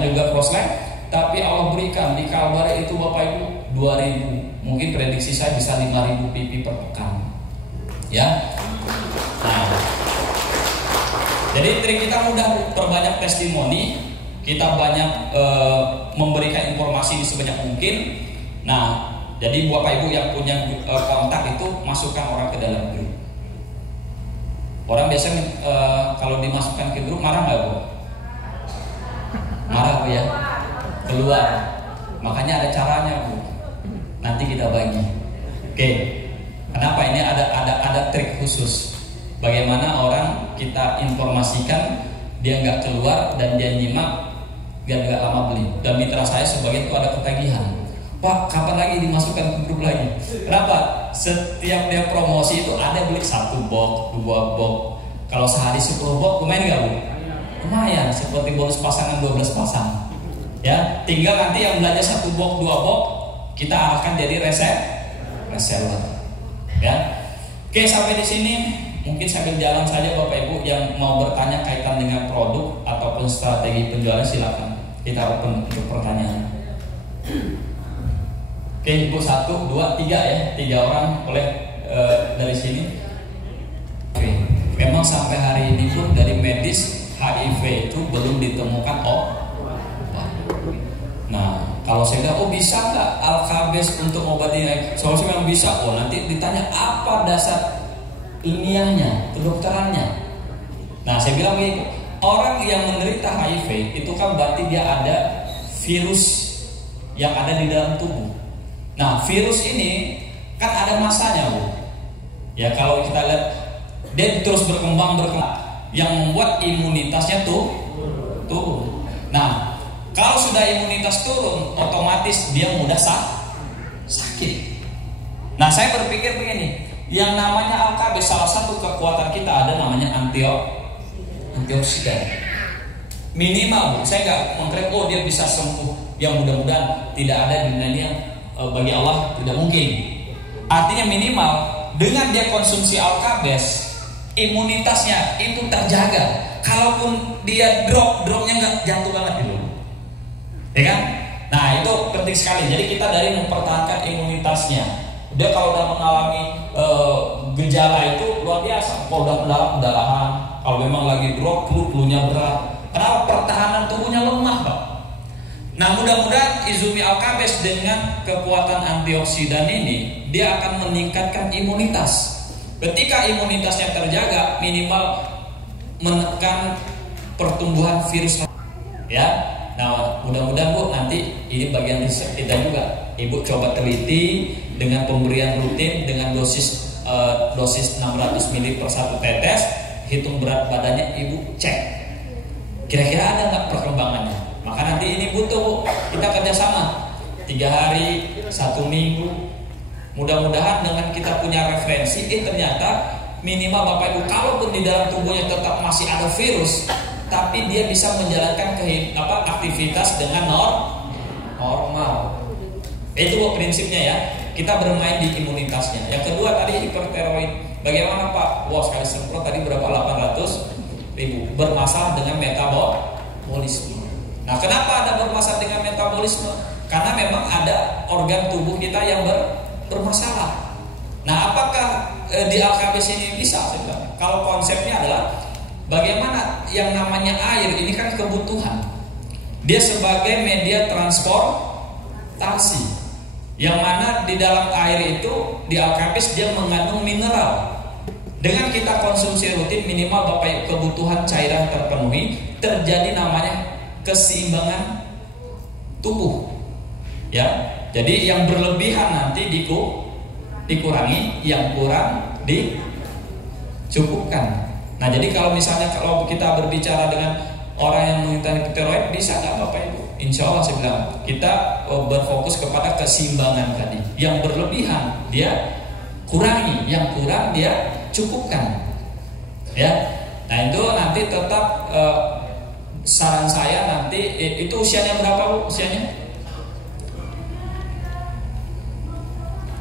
juga crossline, tapi Allah berikan di Kalbar itu Bapak Ibu 2000, mungkin prediksi saya bisa 5000 pipi per pekan, ya. Nah, jadi trik kita mudah, perbanyak testimoni, kita banyak memberikan informasi sebanyak mungkin. Nah, jadi Bapak Ibu yang punya kontak itu masukkan orang ke dalam grup. Orang biasanya kalau dimasukkan ke grup marah nggak Bu? Marah Bu ya? Keluar. Makanya ada caranya Bu. Nanti kita bagi. Oke. Kenapa ini ada trik khusus? Bagaimana orang kita informasikan dia nggak keluar dan dia nyimak dan nggak lama beli. Dan mitra saya sebagian itu ada ketagihan. Pak, kapan lagi dimasukkan ke grup lagi? Kenapa? Setiap dia promosi itu ada beli 1 box, 2 box. Kalau sehari 10 box, lumayan nggak Bu? Lumayan, seperti bonus pasangan 12 pasang. Ya, tinggal nanti yang belanja 1 box, 2 box, kita arahkan jadi reseller. Ya. Oke, sampai di sini mungkin sambil jalan saja Bapak Ibu yang mau bertanya kaitan dengan produk ataupun strategi penjualan, silakan. Kita open untuk pertanyaan. Oke, Ibu 1, 2, 3 ya. 3 orang boleh dari sini. Oke. Memang sampai hari ini pun dari medis HIV itu belum ditemukan obat. Nah, kalau saya bilang, bisa nggak Alkabes untuk obatin HIV? Solusi memang bisa. Oh, nanti ditanya apa dasar ilmiahnya, kedokterannya. Nah, saya bilang begini, orang yang menderita HIV itu kan berarti dia ada virus yang ada di dalam tubuh. Nah, virus ini kan ada masanya Bu. Ya, kalau kita lihat dia terus berkembang, yang membuat imunitasnya turun. Nah, kalau sudah imunitas turun, otomatis dia mudah sakit. Nah, saya berpikir begini, yang namanya Alkabes, salah satu kekuatan kita ada namanya antioksidan. Minimal, saya nggak mengklaim dia bisa sembuh. Yang mudah-mudahan tidak ada di dunia bagi Allah tidak mungkin. Artinya minimal dengan dia konsumsi Alkabes, imunitasnya itu terjaga. Kalaupun dia dropnya nggak jatuh banget dulu, ya kan? Nah, itu penting sekali. Jadi kita dari mempertahankan imunitasnya. Dia kalau udah mengalami gejala itu luar biasa. Kalau udah pendarahan, kalau memang lagi drop, flu-nya berat. Kenapa? Pertahanan tubuhnya lemah, Pak. Nah, mudah-mudahan Izumi Alkabes dengan kekuatan antioksidan ini dia akan meningkatkan imunitas. Ketika imunitasnya terjaga, minimal menekan pertumbuhan virus. Ya, nah mudah-mudahan Bu nanti ini bagian riset kita juga. Ibu coba teliti dengan pemberian rutin dengan dosis 600 ml per 1 tetes. Hitung berat badannya, Ibu cek. Kira-kira ada nggak perkembangannya? Maka nanti ini butuh Bu, kita kerjasama 3 hari, 1 minggu. Mudah-mudahan dengan kita punya referensi, ternyata minimal Bapak Ibu, kalaupun di dalam tubuhnya tetap masih ada virus, tapi dia bisa menjalankan aktivitas dengan normal. Itu Bu prinsipnya ya. Kita bermain di imunitasnya. Yang kedua tadi hipertiroid. Bagaimana Pak? Wah, sekali semprot tadi berapa? 800.000. Bermasalah dengan metabolisme. Nah, kenapa ada bermasalah dengan metabolisme? Karena memang ada organ tubuh kita yang bermasalah. Nah, apakah di Alkabes ini bisa? Kalau konsepnya adalah bagaimana yang namanya air ini kan kebutuhan. Dia sebagai media transportasi, yang mana di dalam air itu di Alkabes dia mengandung mineral. Dengan kita konsumsi rutin, minimal Bapak kebutuhan cairan terpenuhi, terjadi namanya keseimbangan tubuh. Ya, jadi yang berlebihan nanti dikurangi, yang kurang dicukupkan. Nah, jadi kalau misalnya kalau kita berbicara dengan orang yang mengidap hipertiroid, bisa nggak Bapak Ibu? Insya Allah saya bilang kita berfokus kepada keseimbangan tadi. Yang berlebihan dia kurangi, yang kurang dia cukupkan. Ya, nah itu nanti tetap saran saya nanti itu usianya berapa Bu? Usianya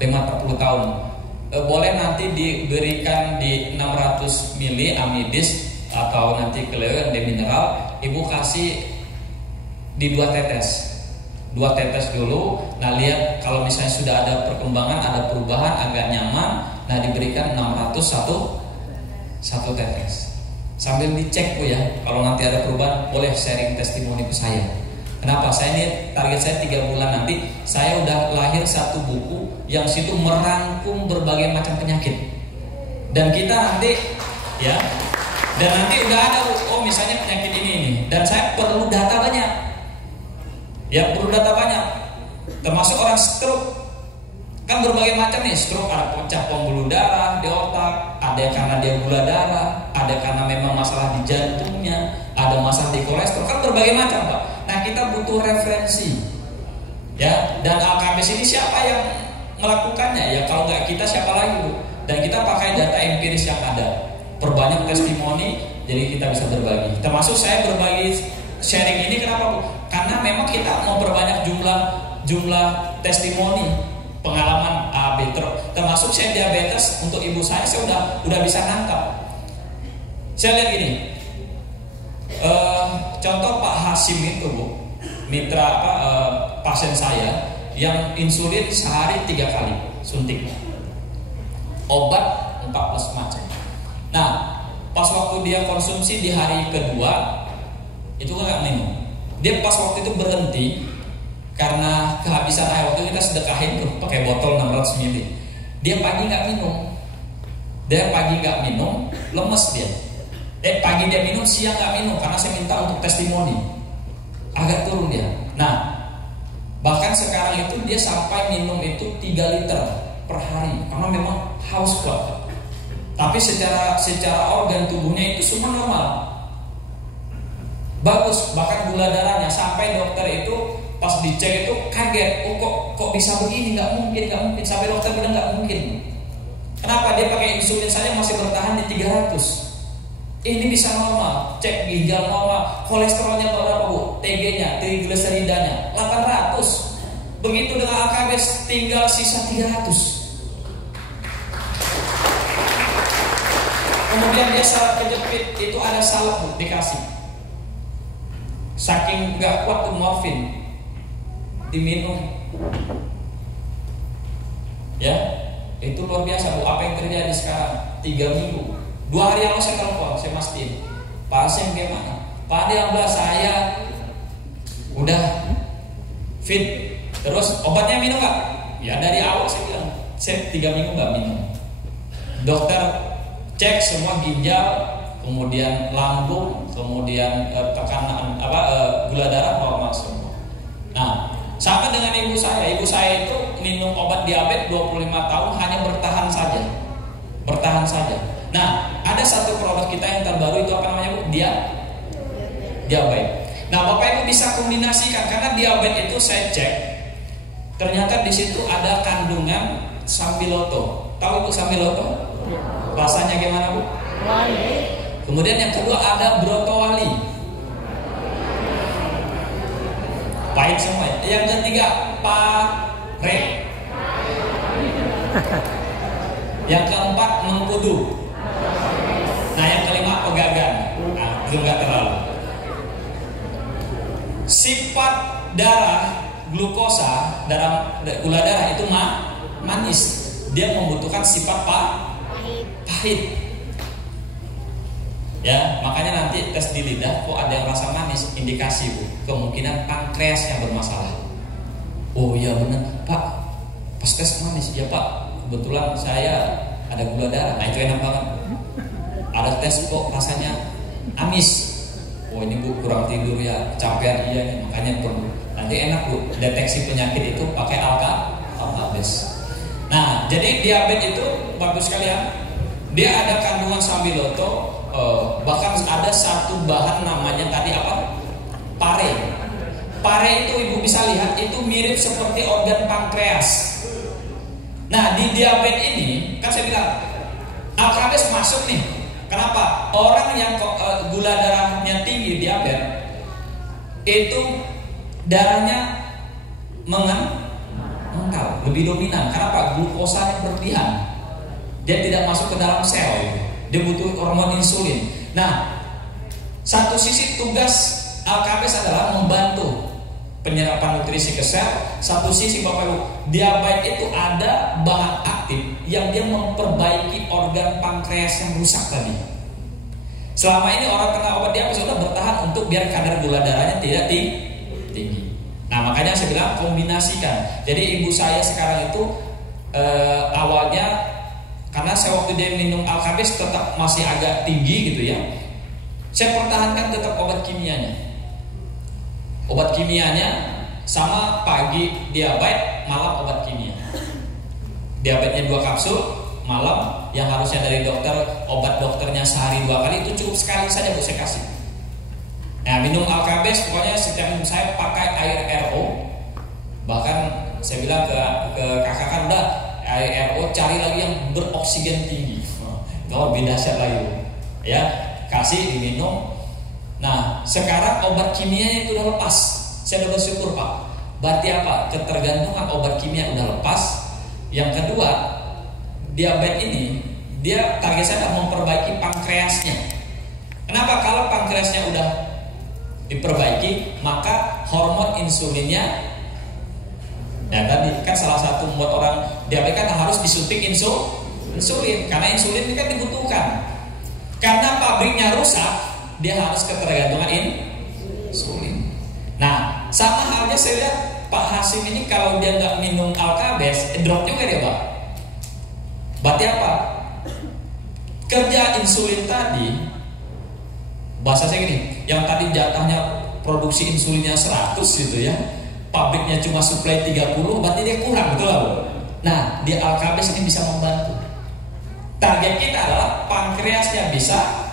50 tahun. Boleh nanti diberikan di 600 ml amidis atau nanti kelewat di mineral. Ibu kasih di 2 tetes dulu. Nah, lihat kalau misalnya sudah ada perkembangan, ada perubahan, agak nyaman, nah diberikan 600 satu tetes. Sambil dicek Bu ya, kalau nanti ada perubahan boleh sharing testimoni ke saya. Kenapa? Saya ini target saya 3 bulan nanti saya udah lahir satu buku yang situ merangkum berbagai macam penyakit. Dan kita nanti ya, dan nanti udah ada misalnya penyakit ini. Dan saya perlu data banyak. Ya, perlu data banyak. Termasuk orang stroke. Kan berbagai macam nih, stroke ada pecah pembuluh darah di otak, ada karena dia gula darah, ada karena memang masalah di jantungnya, ada masalah di kolesterol, kan berbagai macam Pak. Nah, kita butuh referensi. Ya, dan AKBS ini siapa yang melakukannya? Ya kalau nggak kita siapa lagi Bu? Dan kita pakai data empiris yang ada. Perbanyak testimoni, jadi kita bisa berbagi. Termasuk saya berbagi sharing ini kenapa Bu? Karena memang kita mau perbanyak jumlah testimoni pengalaman A, B, termasuk saya diabetes. Untuk ibu saya udah bisa nangkap. Saya lihat gini, contoh Pak Hasim itu Bu, mitra pasien saya yang insulin sehari 3 kali suntik, obat 14 macam. Nah, pas waktu dia konsumsi di hari kedua itu nggak minum. Dia pas waktu itu berhenti karena kehabisan air. Waktu kita sedekahin tuh pakai botol 600 ml. Dia pagi nggak minum, lemes dia. Pagi dia minum, siang nggak minum karena saya minta untuk testimoni. Agak turun dia. Nah, bahkan sekarang itu dia sampai minum itu 3 liter per hari karena memang haus kuat. Tapi secara organ tubuhnya itu semua normal. Bagus, bahkan gula darahnya sampai dokter itu pas dicek itu kaget, kok bisa begini, nggak mungkin, sampai dokter bilang nggak mungkin. Kenapa? Dia pakai insulin saja masih bertahan di 300. Ini bisa normal, cek ginjal normal, kolesterolnya berapa Bu? TG-nya, trigliseridanya 800. Begitu dengan AKBS tinggal sisa 300. Kemudian dia salah kejepit, itu ada salep Bu, dikasih. Saking nggak kuat tuh morfin, diminum. Ya, itu luar biasa Bu. Apa yang terjadi sekarang? 3 minggu. 2 hari yang lalu saya telepon, saya mastiin, pasien gimana? Pak Ade, alhamdulillah saya udah fit. Terus obatnya minum nggak? Ya dari awal saya bilang, saya 3 minggu nggak minum. Dokter cek semua ginjal, kemudian lambung, kemudian tekanan gula darah normal semua. Nah, sama dengan ibu saya. Ibu saya itu minum obat diabetes 25 tahun hanya bertahan saja. Nah, ada satu produk kita yang terbaru itu apa namanya Bu? Diabetes. Nah, Bapak Ibu bisa kombinasikan karena diabetes itu saya cek, ternyata di situ ada kandungan sambiloto. Tahu Ibu sambiloto? Rasanya gimana Bu? Kemudian yang kedua ada brotowali. Pahit semua. Yang ketiga pare. Yang keempat mengkudu. Nah, yang kelima pegagan. Nah, itu enggak terlalu. Sifat darah glukosa, gula darah itu manis. Dia membutuhkan sifat pahit. Ya, makanya nanti tes di lidah kok ada yang rasa manis, indikasi Bu, kemungkinan pankreasnya bermasalah. Oh iya benar Pak, pas tes manis. Ya Pak, kebetulan saya ada gula darah. Nah itu enak banget. Ada tes kok rasanya amis. Oh ini Bu kurang tidur ya, kecapean iya nih, makanya perlu. Nanti enak Bu, deteksi penyakit itu pakai AKBS. Nah jadi diabetes itu bagus sekali ya. Dia ada kandungan sambiloto. Bahkan ada satu bahan namanya tadi apa? Pare. Pare itu Ibu bisa lihat itu mirip seperti organ pankreas. Nah di diabetes ini kan saya bilang AKBS masuk nih. Kenapa? Orang yang gula darahnya tinggi diabetes itu darahnya mengental, lebih dominan. Kenapa? Glukosanya berlebihan. Dia tidak masuk ke dalam sel. Dia butuh hormon insulin. Nah, satu sisi tugas AKBS adalah membantu penyerapan nutrisi ke sel. Satu sisi Bapak Ibu, diabetes itu ada bahan aktif yang dia memperbaiki organ pankreas yang rusak tadi. Selama ini orang kena obat diabetes sudah bertahan untuk biar kadar gula darahnya tidak tinggi. Nah makanya saya bilang kombinasikan. Jadi ibu saya sekarang itu awalnya karena saya waktu dia minum Alkabis tetap masih agak tinggi gitu ya. Saya pertahankan tetap obat kimianya. Obat kimianya sama pagi diabetes, malam obat kimia. Diabetesnya 2 kapsul, malam yang harusnya dari dokter obat dokternya sehari 2 kali itu cukup sekali saja saya kasih. Nah minum Alkabis pokoknya setiap minum saya pakai air RO. Bahkan saya bilang ke kakak kan udah air RO cari lagi yang beroksigen tinggi. Kalau beda set lagi ya, kasih diminum. Nah sekarang obat kimia itu udah lepas. Saya udah bersyukur Pak. Berarti apa? Ketergantungan obat kimia udah lepas. Yang kedua, diabetes ini dia target saya memperbaiki pankreasnya. Kenapa? Kalau pankreasnya udah diperbaiki, maka hormon insulinnya, ya tadi kan salah satu membuat orang diabetes kan harus disuntik insulin, karena insulin ini kan dibutuhkan. Karena pabriknya rusak, dia harus ketergantungan insulin. Nah, sama halnya saya lihat Pak Hasim ini kalau dia nggak minum Alkabes, drop juga dia Pak. Berarti apa? Kerja insulin tadi, bahasa saya gini, yang tadi jatahnya produksi insulinnya 100 gitu ya, pabriknya cuma suplai 30, berarti dia kurang, betul lah Bu? Nah, di Alkabes ini bisa membantu. Target kita adalah pankreasnya bisa